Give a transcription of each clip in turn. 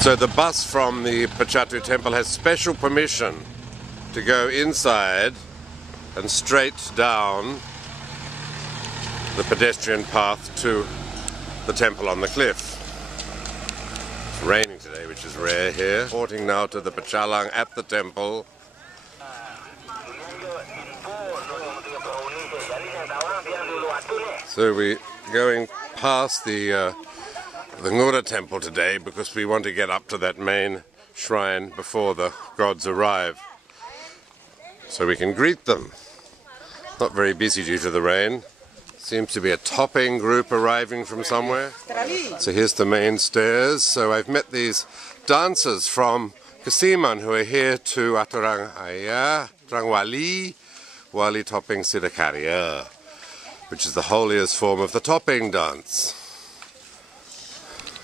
So the bus from the Pecatu temple has special permission to go inside and straight down the pedestrian path to the temple on the cliff. It's raining today, which is rare here. Reporting now to the Pecalang at the temple. So we're going past the Ngura temple today because we want to get up to that main shrine before the gods arrive, so we can greet them. Not very busy due to the rain. Seems to be a topping group arriving from somewhere. So here's the main stairs. So I've met these dancers from Kasiman who are here to Aturang Aya, Trangwali, Wali Topping Sidakaria, which is the holiest form of the topping dance.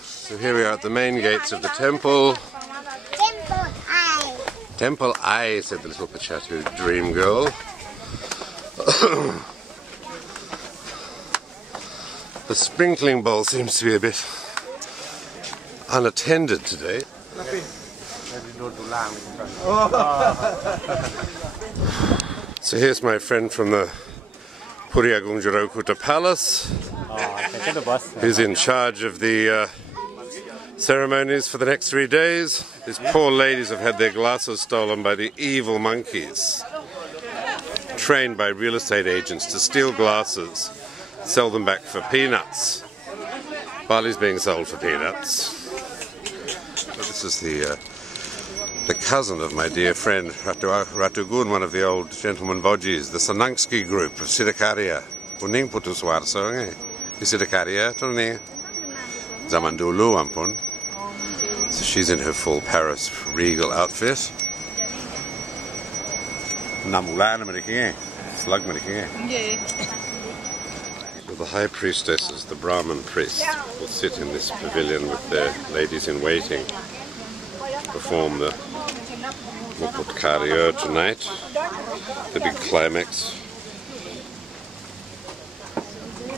So here we are at the main gates of the temple. Temple Ai, said the little Pecatu dream girl. The sprinkling bowl seems to be a bit unattended today. So here's my friend from the Pura Luhur Uluwatu Palace, who's in charge of the ceremonies for the next 3 days. These poor ladies have had their glasses stolen by the evil monkeys, trained by real estate agents to steal glasses, sell them back for peanuts. Barley's being sold for peanuts. So this is the cousin of my dear friend Ratu Gun, one of the old gentleman Bojis, the Sanangsky group of Sidakaria. Kuning putus warso nge. Di Sidakaria tu ni zaman dulu ampun. So she's in her full Paris regal outfit. 6 bulan mereka nge. Slug mereka nge. So the high priestesses, the Brahmin priests, will sit in this pavilion with their ladies in waiting, perform the Mukut Karya tonight, the big climax.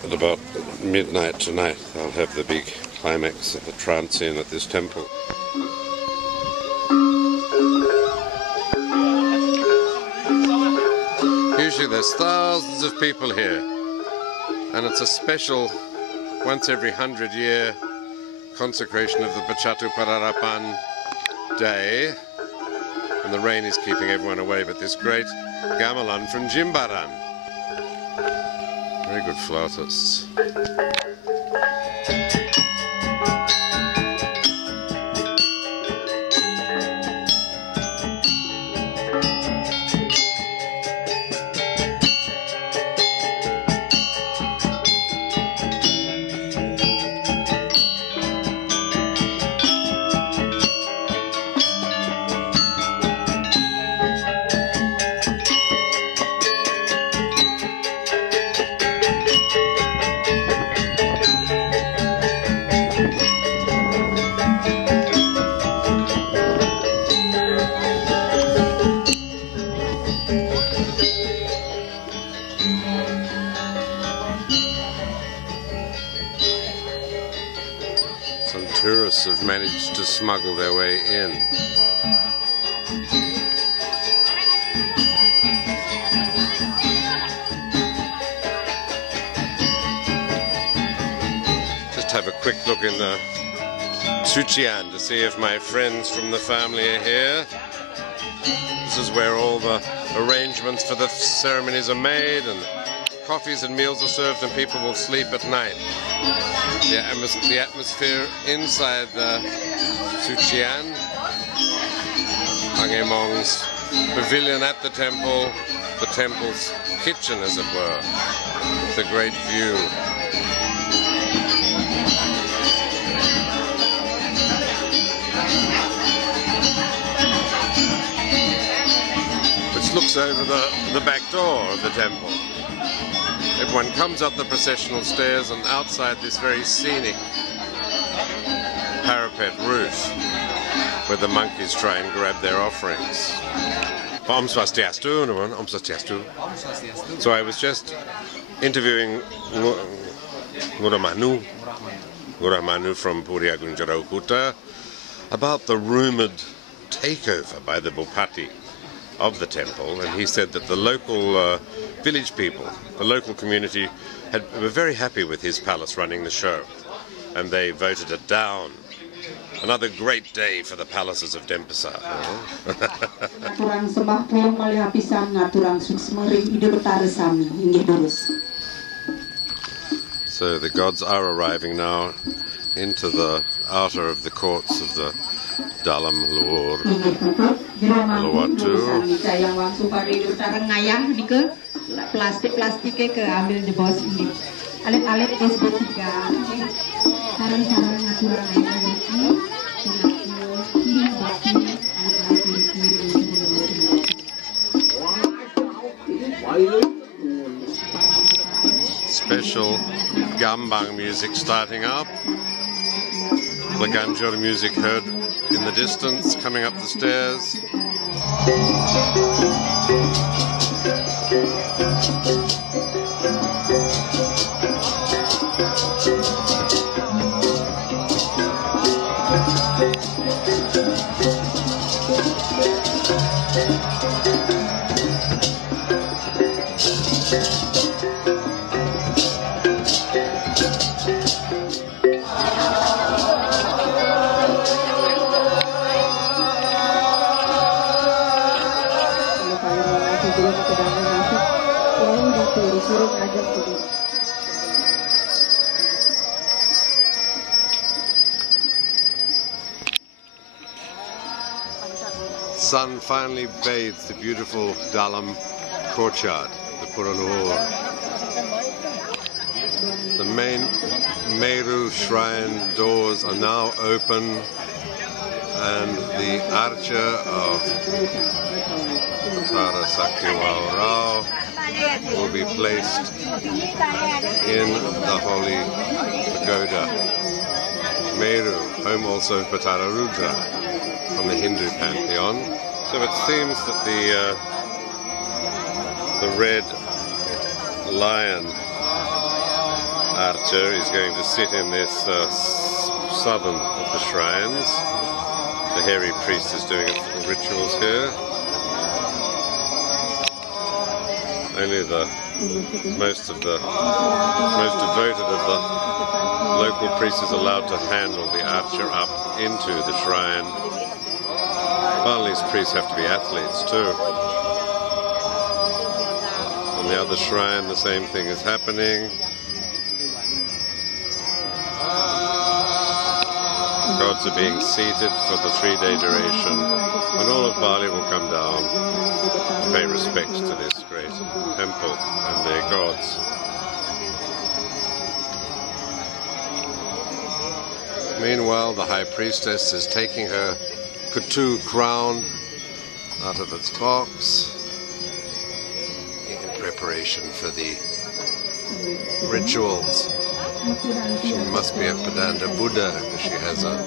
At about midnight tonight, they'll have the big climax of the trance in at this temple. Usually there's thousands of people here, and it's a special once every 100-year consecration of the Pecatu Pararapan Day, and the rain is keeping everyone away, but this great gamelan from Jimbaran. Very good flautists. Some tourists have managed to smuggle their way in. Just have a quick look in the Suchian to see if my friends from the family are here. This is where all the arrangements for the ceremonies are made, and coffees and meals are served, and people will sleep at night. The atmosphere inside the Suchian, Angemong's pavilion at the temple's kitchen, as it were, with a great view. Which looks over the back door of the temple. Everyone comes up the processional stairs, and outside this very scenic parapet roof where the monkeys try and grab their offerings. Om Swastiastu, Om Swastiastu. So I was just interviewing Ngura Manu from Pura Luhur Uluwatu, about the rumoured takeover by the Bupati of the temple, and he said that the local village people, the local community, were very happy with his palace running the show, and they voted it down. Another great day for the palaces of Denpasar. So the gods are arriving now into the outer of the courts of the Dalam Luhur Uluwatu. Special gambang music starting up. The ganjur music heard in the distance coming up the stairs. Sun finally bathes the beautiful Dalam courtyard, the Pura Luhur. The main Meru shrine doors are now open, and the archer of Tara Saktiwal will be placed in the holy pagoda. Meru, home also of Batara Rudra from the Hindu pantheon. So it seems that the red lion archer is going to sit in this southern of the shrines. The hairy priest is doing its little rituals here. Only the most devoted of the local priests is allowed to handle the archer up into the shrine. Balinese priests have to be athletes too. On the other shrine, the same thing is happening. Gods are being seated for the 3-day duration, and all of Bali will come down to pay respects to this great temple and their gods. Meanwhile, the high priestess is taking her Pecatu crown out of its box in preparation for the rituals. She must be a Padanda Buddha because she has a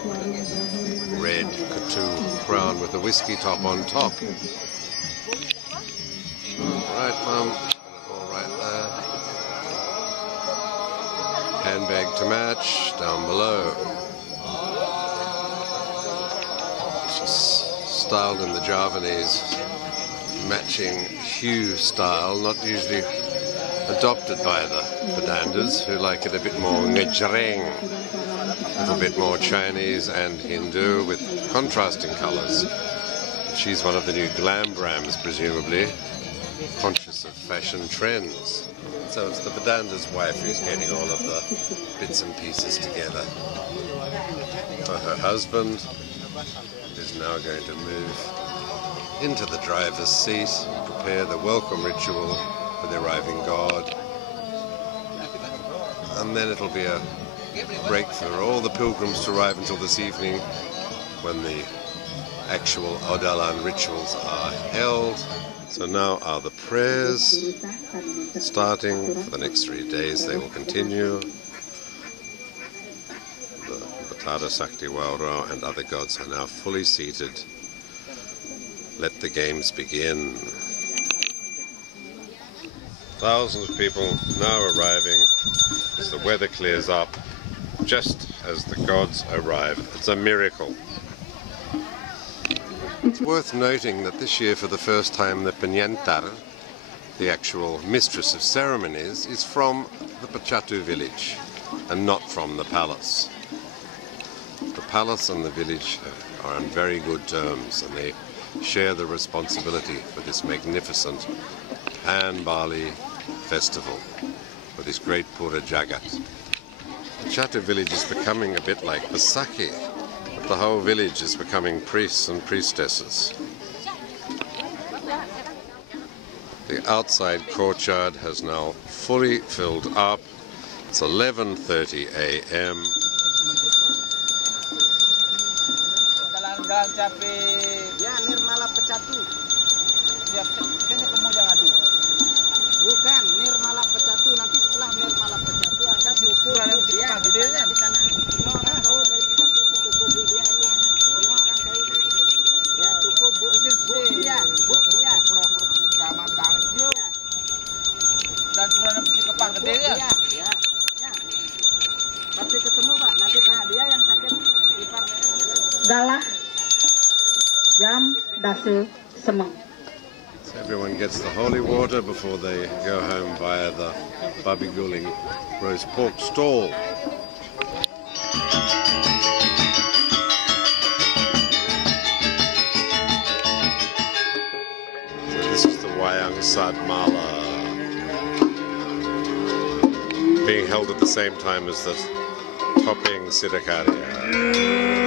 red Pecatu crown with a whiskey top on top. Right, Mum, all right there. Handbag to match down below. Styled in the Javanese matching hue style, not usually adopted by the Padandas, who like it a bit more ngejreng, a little bit more Chinese and Hindu with contrasting colors. She's one of the new glam brams, presumably, conscious of fashion trends. So it's the Padanda's wife who's getting all of the bits and pieces together. For her husband is now going to move into the driver's seat, prepare the welcome ritual for the arriving god, and then it'll be a break for all the pilgrims to arrive until this evening when the actual Odalan rituals are held. So now are the prayers starting for the next 3 days. They will continue. The Batara Saktiwal and other gods are now fully seated. Let the games begin. Thousands of people now arriving as the weather clears up, just as the gods arrive. It's a miracle. Worth noting that this year, for the first time, the penyentar, the actual mistress of ceremonies, is from the Pecatu village and not from the palace. The palace and the village are on very good terms, and they share the responsibility for this magnificent Pan Bali festival, for this great Pura Jagat. The Pecatu village is becoming a bit like Besaki. The whole village is becoming priests and priestesses. The outside courtyard has now fully filled up. It's 11:30 a.m. Ya, Nirmala Pecatu. Ya, kayaknya kamu jangan adu. Bukan, Nirmala Pecatu. Nanti setelah Nirmala Pecatu ada syukur yang dia di sana. Semua orang tahu dari Pecatu itu suku Bu dia ini. Semua orang tahu. Ya, suku Bu dia. Bu dia. Zaman Tangju. Dan Pura Luhur Kepang gede ya. Ya. Pasti ketemu Pak. Nanti tanya dia yang sakit ipar. Galah jam dase semang. So everyone gets the holy water before they go home via the babi guling roast pork stall. So this is the Wayang Sad Mala, being held at the same time as the Topping Siddhakaria.